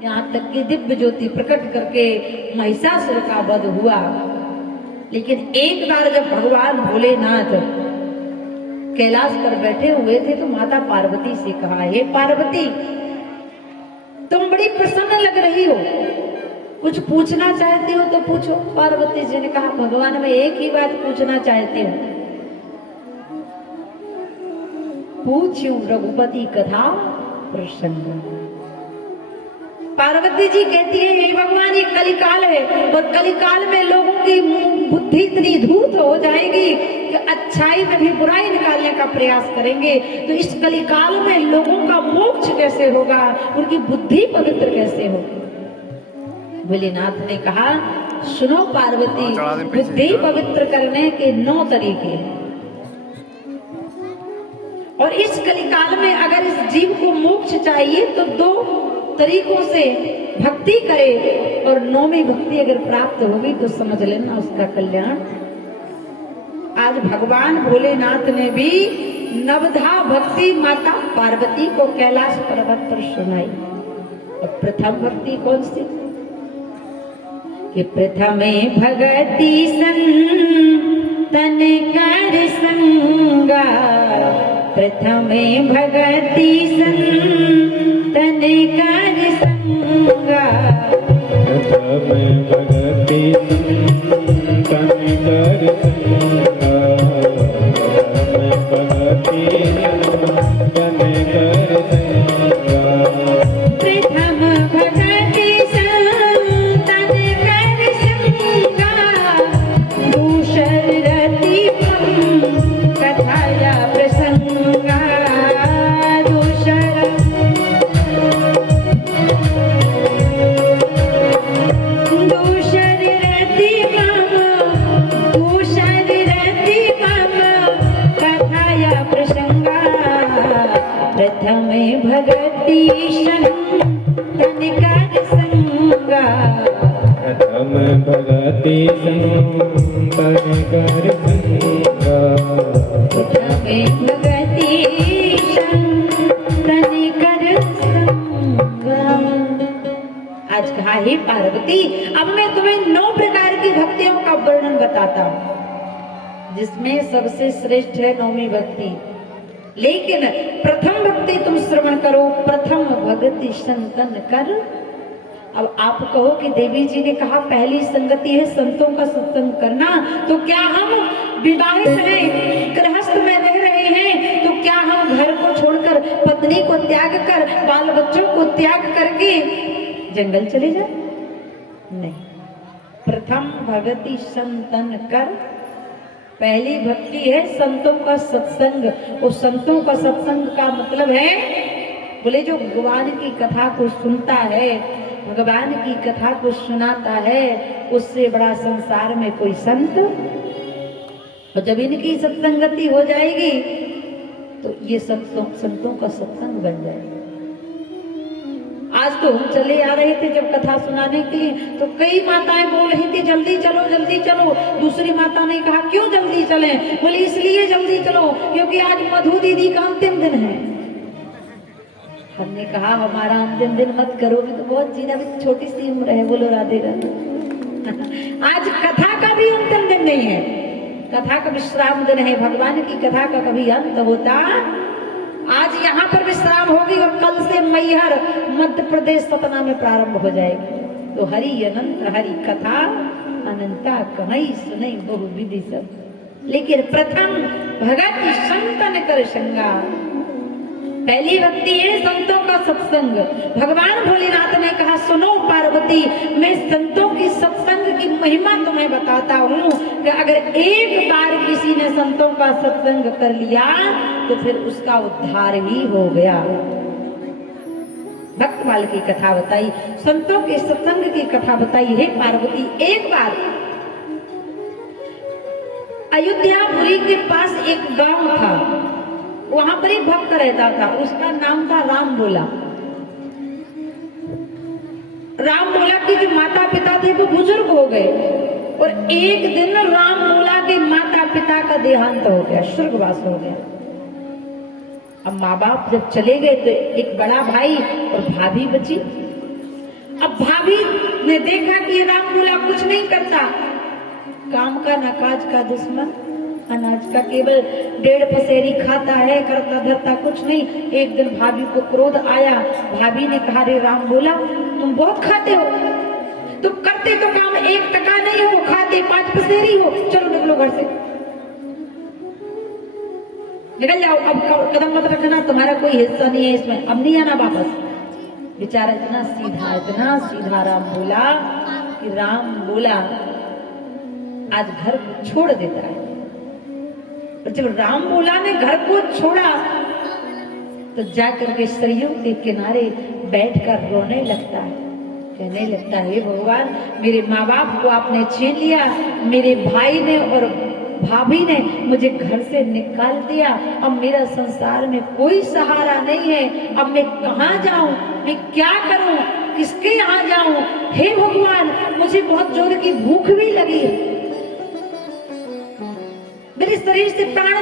यहाँ तक कि दिव्य ज्योति प्रकट करके महिषासुर का वध हुआ। लेकिन एक बार जब भगवान भोलेनाथ कैलाश पर बैठे हुए थे तो माता पार्वती से कहा, हे पार्वती, तुम बड़ी प्रसन्न लग रही हो, कुछ पूछना चाहती हो तो पूछो। पार्वती जी ने कहा, भगवान मैं एक ही बात पूछना चाहती हूँ। पूछूं रघुपति कथा प्रसंग। पार्वती जी कहती है, हे भगवान ये कलिकाल है और कलिकाल में लोगों की बुद्धि इतनी धूर्त हो जाएगी कि अच्छाई में भी बुराई निकालने का प्रयास करेंगे। तो इस कलिकाल में लोगों का मोक्ष कैसे होगा, उनकी बुद्धि पवित्र कैसे होगी? भोलेनाथ ने कहा, सुनो पार्वती, बुद्धि पवित्र करने के 9 तरीके हैं और इस कलिकाल में अगर इस जीव को मोक्ष चाहिए तो 2 तरीकों से भक्ति करे और 9वीं भक्ति अगर प्राप्त होगी तो समझ लेना उसका कल्याण। आज भगवान भोलेनाथ ने भी नवधा भक्ति माता पार्वती को कैलाश पर्वत पर सुनाई। और प्रथम भक्ति कौन सी? कि प्रथमे भगति संतन कर संगा, प्रथमे भगति संतन कर संगा, प्रथमे भगति संतन कर संगा, प्रथमे भगति संतन कर संगा, प्रथम भगति संतन कर संगा, दूसर रति कथाया प्रसंगा, प्रथमे भगति संतन कर संगा, प्रथम भगति संतन कर संगा, प्रथमे भगति संतन कर संगा। आज कहा, हे पार्वती, अब मैं तुम्हें 9 प्रकार की भक्तियों का वर्णन बताता हूँ जिसमें सबसे श्रेष्ठ है 9वीं भक्ति। लेकिन प्रथम भक्ति तुम श्रवण करो, प्रथम भगति संतन कर। अब आप कहो कि देवी जी ने कहा पहली संगति है संतों का सत्संग करना, तो क्या हम विवाहित हैं, गृहस्थ में रह रहे हैं, तो क्या हम घर को छोड़कर, पत्नी को त्याग कर, बाल बच्चों को त्याग करके जंगल चले जाए? नहीं। प्रथम भगति संतन कर, पहली भक्ति है संतों का सत्संग। वो संतों का सत्संग का मतलब है, बोले जो भगवान की कथा को सुनता है, भगवान की कथा को सुनाता है, उससे बड़ा संसार में कोई संत। और जब इनकी सत्संगति हो जाएगी तो ये संतों का सत्संग बन जाएगा। आज तो हम चले आ रहे थे जब कथा सुनाने के लिए, तो कई माताएं बोल रही थी जल्दी चलो जल्दी चलो। दूसरी माता ने कहा क्यों जल्दी चलें? बोले इसलिए जल्दी चलो क्योंकि आज मधु दीदी का अंतिम दिन है। हमने कहा हमारा अंतिम दिन मत करोगे तो बहुत जीना भी छोटी सी उम्र है। बोलो राधे राधे। आज कथा का भी अंतिम दिन नहीं है, कथा का विश्राम दिन है। भगवान की कथा का कभी अंत होता? आज यहाँ पर विश्राम होगी और कल से मैहर मध्य प्रदेश सतना में प्रारंभ हो जाएगी। तो हरि अनंत हरि कथा अनंता कहीं सुनई बहु विधि सब। लेकिन प्रथम भगति संतन कर संगा, पहली भक्ति है संतों का सत्संग। भगवान भोलेनाथ ने कहा सुनो पार्वती, मैं संतों की सत्संग की महिमा तुम्हें बताता हूँ कि अगर एक बार किसी ने संतों का सत्संग कर लिया तो फिर उसका उद्धार ही हो गया। भक्तमाल की कथा बताई, संतों के सत्संग की कथा बताई। हे पार्वती, एक बार अयोध्यापुरी के पास एक गांव था, वहां पर एक भक्त रहता था, उसका नाम था राम भोला। राम भोला के जो माता पिता थे वो बुजुर्ग हो गए और एक दिन राम भोला के माता पिता का देहांत हो गया, स्वर्गवास हो गया। अब माँ बाप जब चले गए तो एक बड़ा भाई और भाभी बची। ने देखा कि ये राम बोला कुछ नहीं करता, काम का न काज का दुश्मन, अनाज का केवल 1.5 पसेरी खाता है, करता धरता कुछ नहीं। एक दिन भाभी को क्रोध आया, भाभी ने कहा रे राम बोला तुम बहुत खाते हो, तुम करते तो काम 1 टका नहीं हो, खाते 5 पसेरी हो, चलो निकलो घर से, निकल जाओ, अब कदम मत रखना, तुम्हारा कोई हिस्सा नहीं है इसमें, अब नहीं आना वापस। बेचारा इतना सीधा राम बोला कि राम बोला आज घर को छोड़ देता है। और जब राम बोला ने घर को छोड़ा तो जाकर के सरयू के किनारे बैठकर रोने लगता है, कहने लगता है हे भगवान, मेरे माँ बाप को आपने छीन लिया, मेरे भाई ने और भाभी ने मुझे घर से निकाल दिया, अब मेरा संसार में कोई सहारा नहीं है, अब मैं कहाँ जाऊं, मैं क्या करूं, किसके यहाँ जाऊं, हे भगवान मुझे बहुत जोर की भूख भी लगी है, मेरे शरीर से प्राण